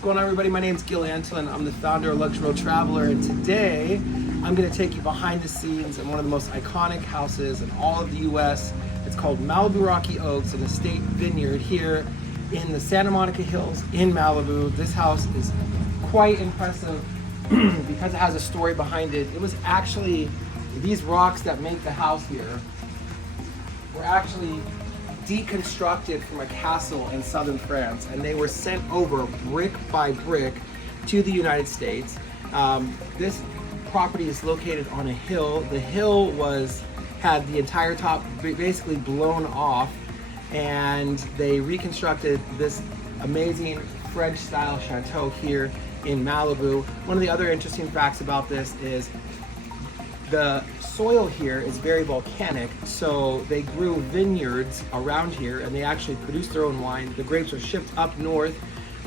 What's going on, everybody? My name's Gil Antolin. I'm the founder of Luxury Road Traveler, and today I'm going to take you behind the scenes in one of the most iconic houses in all of the U.S. It's called Malibu Rocky Oaks, an estate vineyard here in the Santa Monica Hills in Malibu. This house is quite impressive because it has a story behind it. It was actually these rocks that make the house here were actually deconstructed from a castle in southern France, and they were sent over brick by brick to the United States. This property is located on a hill. The hill had the entire top basically blown off, and they reconstructed this amazing French style chateau here in Malibu. One of the other interesting facts about this is the soil here is very volcanic, so they grew vineyards around here and they actually produced their own wine. The grapes are shipped up north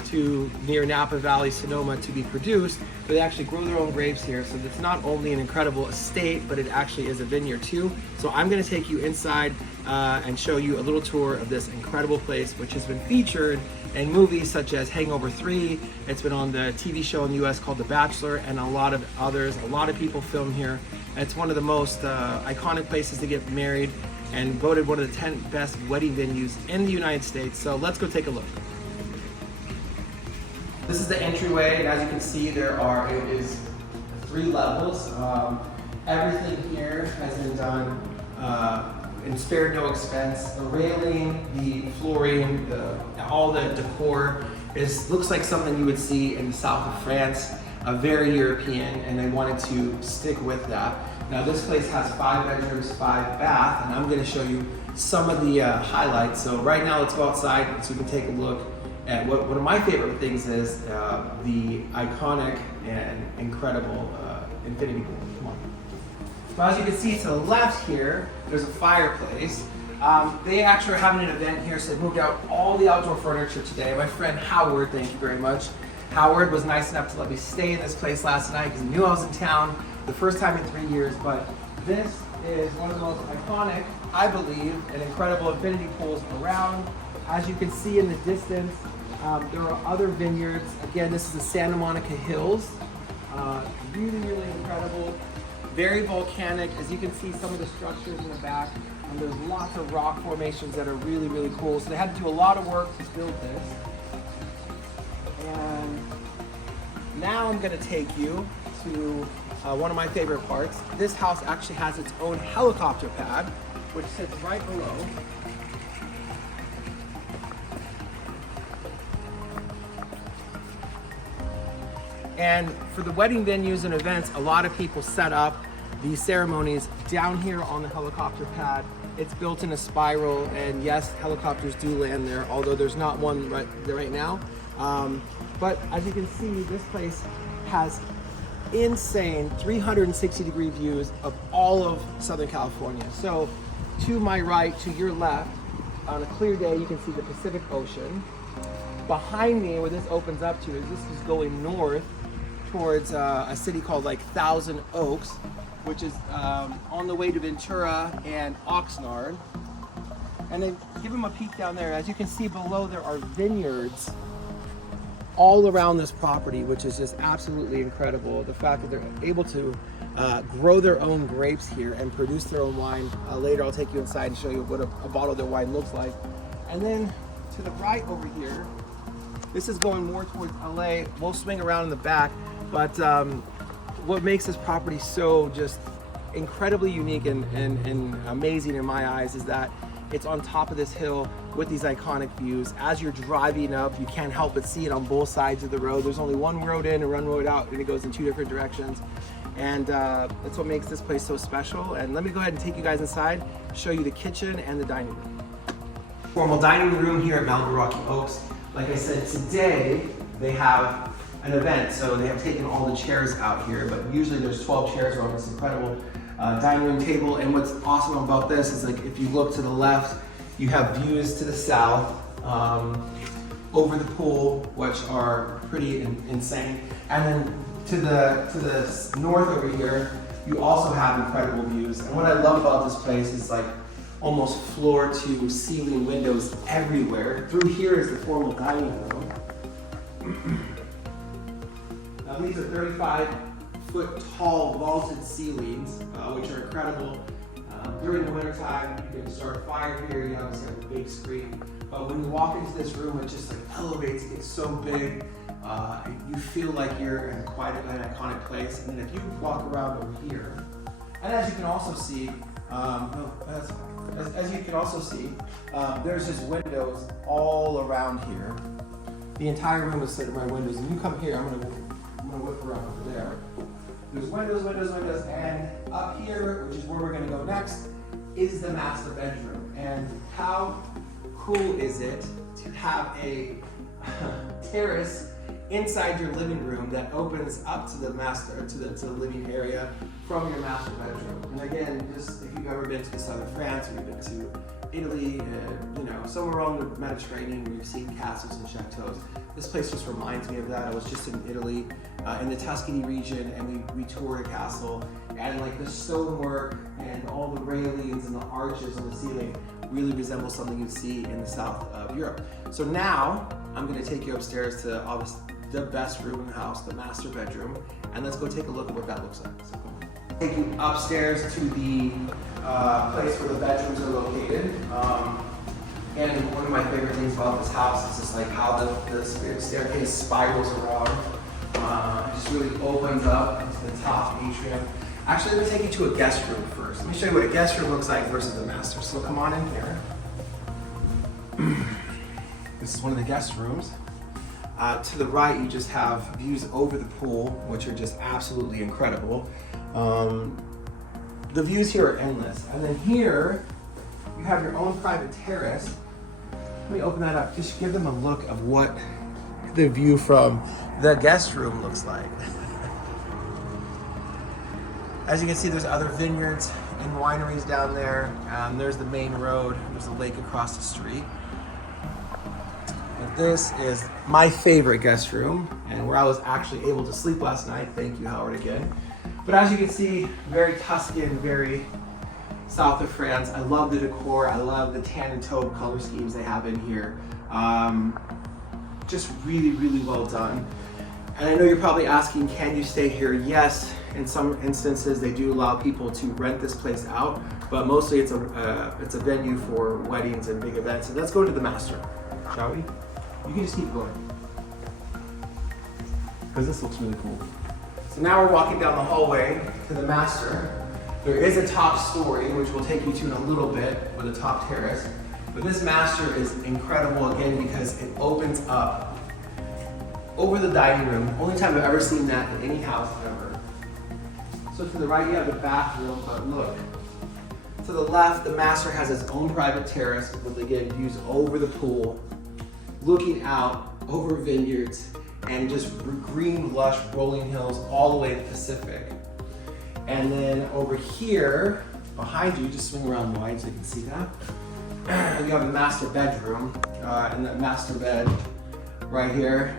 to near Napa Valley, Sonoma to be produced, but they actually grow their own grapes here. So it's not only an incredible estate, but it actually is a vineyard too. So I'm gonna take you inside and show you a little tour of this incredible place, which has been featured in movies such as Hangover 3. It's been on the TV show in the US called The Bachelor, and a lot of others. A lot of people film here. It's one of the most iconic places to get married and voted one of the 10 best wedding venues in the United States. So let's go take a look. This is the entryway, and as you can see, it is 3 levels. Everything here has been done and spared no expense. The railing, the flooring, all the decor looks like something you would see in the south of France, very European, and they wanted to stick with that. Now this place has 5 bedrooms, 5 baths, and I'm going to show you some of the highlights. So right now let's go outside so we can take a look at one of my favorite things is the iconic and incredible infinity pool. Come on. So as you can see to the left here, there's a fireplace. They actually are having an event here, so they moved out all the outdoor furniture today. My friend Howard, thank you very much. Howard was nice enough to let me stay in this place last night because he knew I was in town the first time in 3 years. But this is one of the most iconic, I believe, and incredible infinity pools around. As you can see in the distance, there are other vineyards. Again, this is the Santa Monica Hills. Really, really incredible. Very volcanic. As you can see, some of the structures in the back. There's lots of rock formations that are really, really cool. So they had to do a lot of work to build this. And now I'm going to take you to one of my favorite parts. This house actually has its own helicopter pad, which sits right below. And for the wedding venues and events, a lot of people set up these ceremonies down here on the helicopter pad. It's built in a spiral, and yes, helicopters do land there, although there's not one right now. But as you can see, this place has insane 360-degree views of all of Southern California. So to my right, to your left, on a clear day, you can see the Pacific Ocean. Behind me, where this opens up to, this is going north towards a city called Thousand Oaks, which is on the way to Ventura and Oxnard. And then give them a peek down there. As you can see below, there are vineyards all around this property, which is just absolutely incredible. The fact that they're able to grow their own grapes here and produce their own wine. Later I'll take you inside and show you what a bottle of their wine looks like. And then to the right over here, this is going more towards LA. We'll swing around in the back, but what makes this property so just incredibly unique and amazing in my eyes is that it's on top of this hill with these iconic views. As you're driving up, you can't help but see it on both sides of the road. There's only one road in and one road out, and it goes in 2 different directions. And that's what makes this place so special. And let me go ahead and take you guys inside, show you the kitchen and the dining room. Formal dining room here at Malibu Rocky Oaks. Like I said, today they have an event, so they have taken all the chairs out here, but usually there's 12 chairs around this incredible dining room table. And what's awesome about this is if you look to the left, you have views to the south over the pool, which are pretty insane. And then to the north over here, you also have incredible views. And what I love about this place is almost floor to ceiling windows everywhere. Through here is the formal dining room. Now these are 35-foot tall vaulted ceilings, which are incredible. During the wintertime, you can start a fire here, you obviously have a big screen. But when you walk into this room, it just like elevates, it gets so big. You feel like you're in quite an iconic place. And then if you walk around over here, and as you can also see, there's just windows all around here. The entire room is set by windows. And you come here, I'm gonna whip around over there. There's windows, and up here, which is where we're gonna go next, is the master bedroom. And how cool is it to have a terrace inside your living room that opens up to the living area from your master bedroom. And again, just if you've ever been to southern France or you've been to Italy, somewhere along the Mediterranean where you've seen castles and chateaus, this place just reminds me of that. I was just in Italy, in the Tuscany region, and we toured a castle, and like the stonework and all the railings and the arches on the ceiling really resembles something you'd see in the south of Europe. So now I'm going to take you upstairs to the best room in the house, the master bedroom, and let's go take a look at what that looks like. So come on. Take you upstairs to the place where the bedrooms are located. And one of my favorite things about this house is just like how the staircase spirals around. It just really opens up into the top atrium. Actually, let me take you to a guest room first. Let me show you what a guest room looks like versus the master. So come on in here. This is one of the guest rooms. To the right, you just have views over the pool, which are just absolutely incredible. The views here are endless. And then here, you have your own private terrace. Let me open that up. Just give them a look of what the view from the guest room looks like. As you can see, there's other vineyards and wineries down there. There's the main road. There's a lake across the street. But this is my favorite guest room, and where I was actually able to sleep last night. Thank you, Howard, again. But as you can see, very Tuscan, very south of France. I love the decor. I love the tan and taupe color schemes they have in here. Just really, really well done. And I know you're probably asking, can you stay here? Yes, in some instances they do allow people to rent this place out, but mostly it's a venue for weddings and big events. And let's go to the master, shall we? You can just keep going, because this looks really cool. So now we're walking down the hallway to the master. There is a top story, which we'll take you to in a little bit, with a top terrace. But this master is incredible again because it opens up over the dining room. Only time I've ever seen that in any house ever. So to the right you have the bathroom, but look. To the left, the master has his own private terrace with, again, views over the pool, looking out over vineyards and just green, lush, rolling hills all the way to the Pacific. And then over here, behind you, just swing around wide so you can see that. You have a master bedroom, and that master bed right here.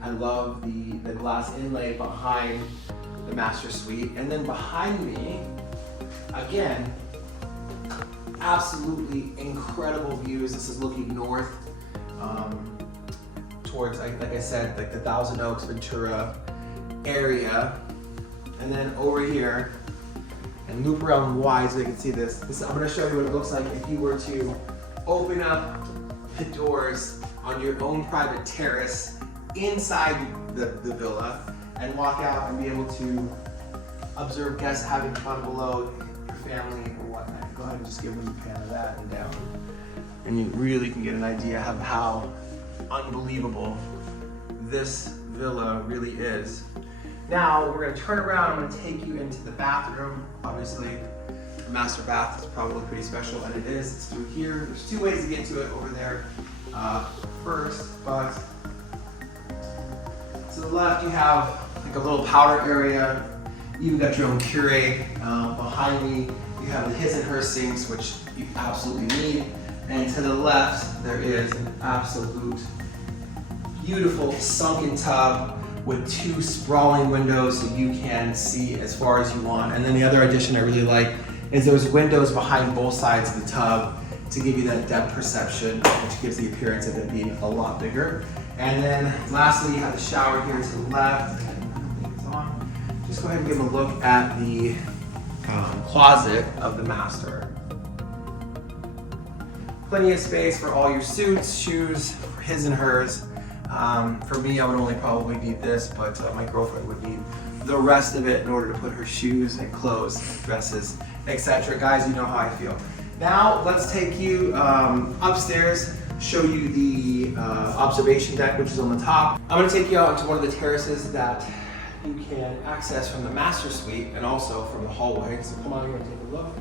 I love the glass inlay behind the master suite. And then behind me, again, absolutely incredible views. This is looking north towards, like I said, like the Thousand Oaks, Ventura area. And then over here, and loop around wide so you can see this. I'm gonna show you what it looks like if you were to open up the doors on your own private terrace inside the villa and walk out and be able to observe guests having fun below, your family or whatnot. Go ahead and just give them a pan of that and down. And you really can get an idea of how unbelievable this villa really is. Now we're going to turn around. I'm going to take you into the bathroom. Obviously, the master bath is probably pretty special, and it is. It's through here. There's two ways to get to it over there first, but to the left you have like a little powder area. You even got your own Keurig. Behind me you have the his and her sinks, which you absolutely need. And to the left there is an absolute beautiful sunken tub with two sprawling windows so you can see as far as you want. And then the other addition I really like is there's windows behind both sides of the tub, to give you that depth perception, which gives the appearance of it being a lot bigger. And then lastly, you have the shower here to the left. It's on. Just go ahead and give a look at the closet of the master. Plenty of space for all your suits, shoes, for his and hers. For me, I would only probably need this, but my girlfriend would need the rest of it in order to put her shoes and clothes, dresses, etc. Guys, you know how I feel. Now, let's take you upstairs, show you the observation deck, which is on the top. I'm gonna take you out into one of the terraces that you can access from the master suite and also from the hallway. So come on here and take a look.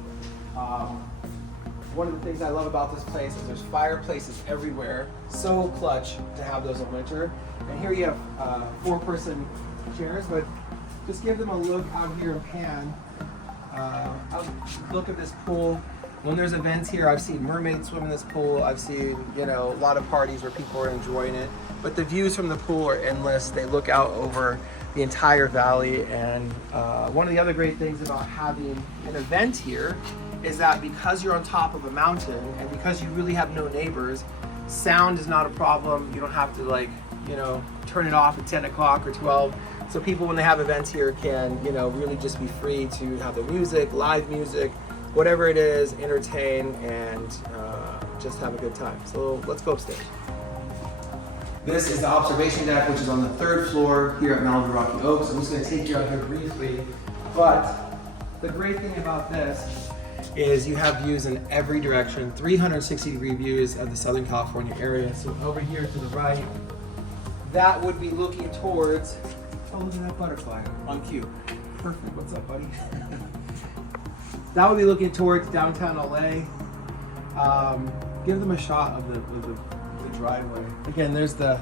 One of the things I love about this place is there's fireplaces everywhere. So clutch to have those in winter. And here you have 4-person chairs, but just give them a look out here and pan. Look at this pool. When there's events here, I've seen mermaids swim in this pool. I've seen, a lot of parties where people are enjoying it. But the views from the pool are endless. They look out over the entire valley. And one of the other great things about having an event here is that because you're on top of a mountain and because you really have no neighbors, sound is not a problem. You don't have to turn it off at 10 o'clock or 12. So people, when they have events here, can, really just be free to have the music, live music, whatever it is, entertain and just have a good time. So let's go upstairs. This is the observation deck, which is on the 3rd floor here at Malibu Rocky Oaks. I'm just gonna take you out here briefly, but the great thing about this is you have views in every direction, 360-degree views of the Southern California area. So over here to the right, that would be looking towards, oh, look at that butterfly on cue. Perfect, what's up, buddy? That would be looking towards downtown LA. Give them a shot of the driveway. Again, there's the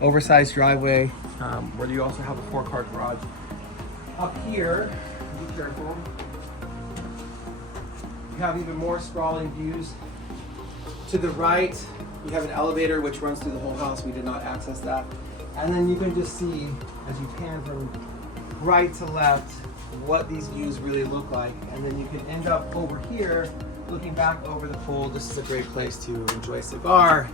oversized driveway where you also have a 4-car garage. Up here, be careful. You have even more sprawling views. To the right, you have an elevator which runs through the whole house. We did not access that. And then you can just see, as you pan from right to left, what these views really look like. And then you can end up over here, looking back over the pool. This is a great place to enjoy a cigar,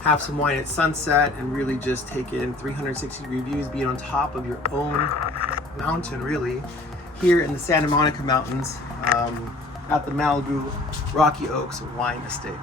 have some wine at sunset, and really just take in 360-degree views, being on top of your own mountain, really, here in the Santa Monica Mountains, at the Malibu Rocky Oaks Wine Estate.